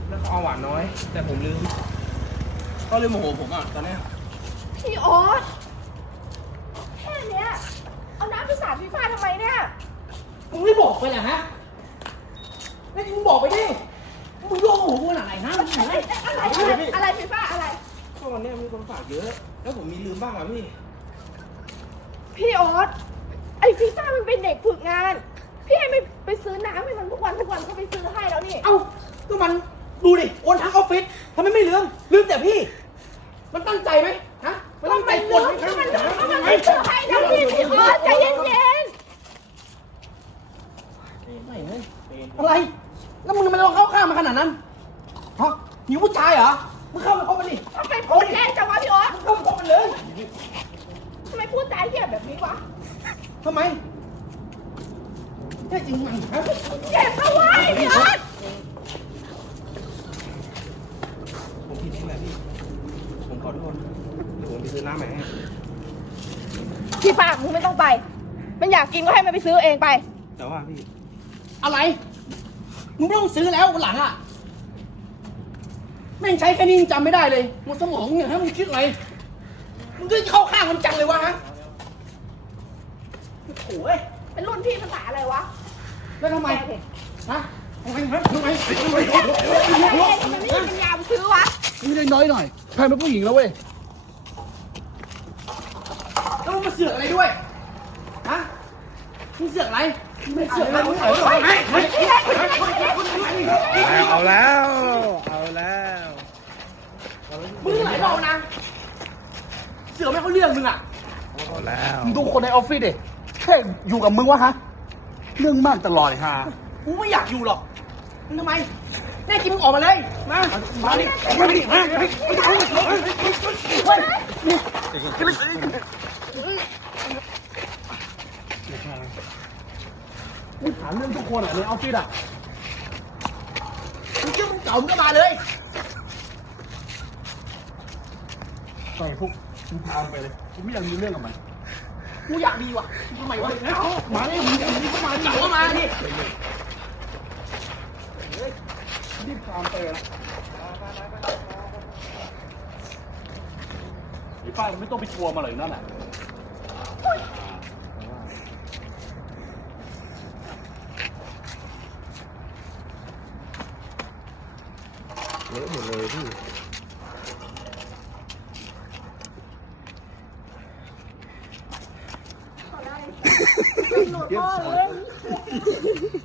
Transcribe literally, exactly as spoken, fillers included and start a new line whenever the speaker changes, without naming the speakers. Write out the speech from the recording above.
แล้วเขาเอาหวานน้อย แต่ผมลืมก็เลยโมโหผมอ่ะตอนเนี้ย
พี่โอ๊ตแค่เนี้ยเอาน้ำไปสาดพี่ฟ้าทำไมเนี่ย
มึงไม่บอกไปเหรอฮะแล้วมึงบอกไปดิมึงโยงหัวกูหนาไหนฮะมึงไหน
อะไรอะไรอะไรพี่ฟ้าอะไร
ก็วันเนี้ยมีคนฝากเยอะ แล้วผมมีลืมบ้างอ่ะพี่
พี่โอ๊ตไอ้พี่ฟ้ามันเป็นเด็กฝึกงาน พี่ให้ไม่ไปซื้อน้ำให้มันทุกวันทุกวันก็ไปซื้อให้แล้วนี่
เอ้าก็มันดูดิโอนทั้งออฟฟิศทำไมไม่ลืมลืมแต่พี่ มันตั้งใจไหมฮะมันตั้งใจกดไหม
ก็มันก็มันไม่ซื้อให้แล้วพี่พี่โอ๊ตใจเย็น
ไม่เฮ้ยอะไรแล้วมึงทำไมต้องเข้าข้างมาขนาดนั้นฮะหิวผู้ชายเหรอมึงเข้ามาคบมันดิ
ๆทำไมพูดแรงจังวะพี่โอ๊ต
มึงเข้ามาคบมันเลย
ทำไมพูดจาเหี้ยแบบนี้วะ
ทำไมแค่จริงมันฮะ
เจ็บนะเว้ยพี่โอ๊ต
ผมผิดเองแหละพี่ ผมขอโทษเดี๋ยวผมไปซื้อน้ำใหม่ให้
พี่ฟ้ามึงไม่ต้องไป มันอยากกินก็ให้มันไปซื้อเองไป
แต่ว่าพี่
อะไรมึงไม่ต้องซื้อแล้ววันหลังอ่ะแม่งใช้แค่นี้ยังจำไม่ได้เลยหมดสมองเนี่ยฮะมึงคิดอะไรมึงก็เข้าข้างมันจังเลยวะฮะโอ้ย
เป็นรุ่นพี่ภาษาอะไรวะ
แล้วทำไมฮะทำไมฮะทำไม
ทำไมเองทำไมไม่มีปัญญาไปซื้อวะ
ไม่ได้น้อยหน่อยแพนเป็นผู้หญิงแล้วเว้ยแล้วมึงมาเสือกอะไรด้วยฮะมึงเสือกอะไรไม่เสือกอะไรมึงเสือกอะไร
เอาแล้ว เอาแล้ว
มึงหลายรอบนะเสือกไม่เขาเรื่องมึงอ่ะ
เอาแล้ว
มึงดูคนในออฟฟิศดิแค่อยู่กับมึงวะฮะ เรื่องมากตลอดเลยฮะ
กูไม่อยากอยู่หรอกมึงทำไมแน่จริงมึงออกมาเลยมามาดิมาดิมาดิเฮ้ยมึงถามเรื่องทุกคนอ่ะในออฟฟิศอ่ะมึงเชื่อมึงเก่ามึงก็มาเลยไปพวกมึงพามันไปเลยกูไม่อยากมีเรื่องกับมันกูอยากดีว่ะทำไมวะมาดิมึงอยากดีก็มาดิก็มาดิรีบตามไปละไอ้ป้าไม่ต้องไปชัวร์มาเลยนั่นแหละ
เละหมดเลยพี่
หนูพ่อเลย